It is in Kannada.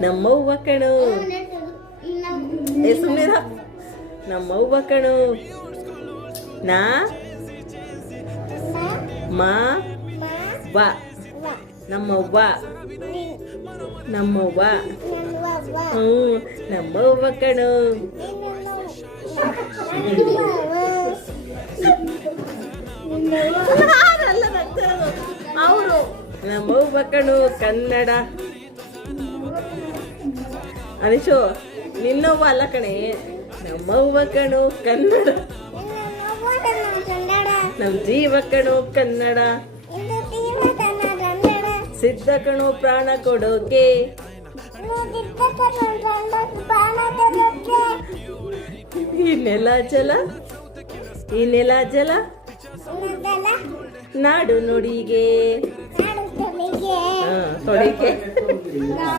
ನಮ್ಮವ್ವ ಕಣೋ ಸುಮ್ಮನಿರ ನಮ್ಮವ್ವ ಕಣೋ ನಾ ಮಾ ವ ನಮ್ಮವ್ವ ನಮ್ಮವ್ವ ನಮ್ಮವ್ವ ಕಣೋ ಅವರು ನಮ್ಮವ್ವ ಕಣೋ ಕನ್ನಡ ಅನಿಶು ನಿನ್ನವ್ವ ಅಲ್ಲ ಕಣೆ ನಮ್ಮವ್ವ ಕಣೋ ಕನ್ನಡ ನಮ್ ಜೀವ ಕಣೋ ಕನ್ನಡ ಸಿದ್ಧ ಕಣೋ ಪ್ರಾಣ ಕೊಡೋಕೆ ಈ ನೆಲ ಜಲ ಈ ನೆಲ ಜಲ ನಾಡು ನುಡಿಗೆ ತೊಡಿಗೆ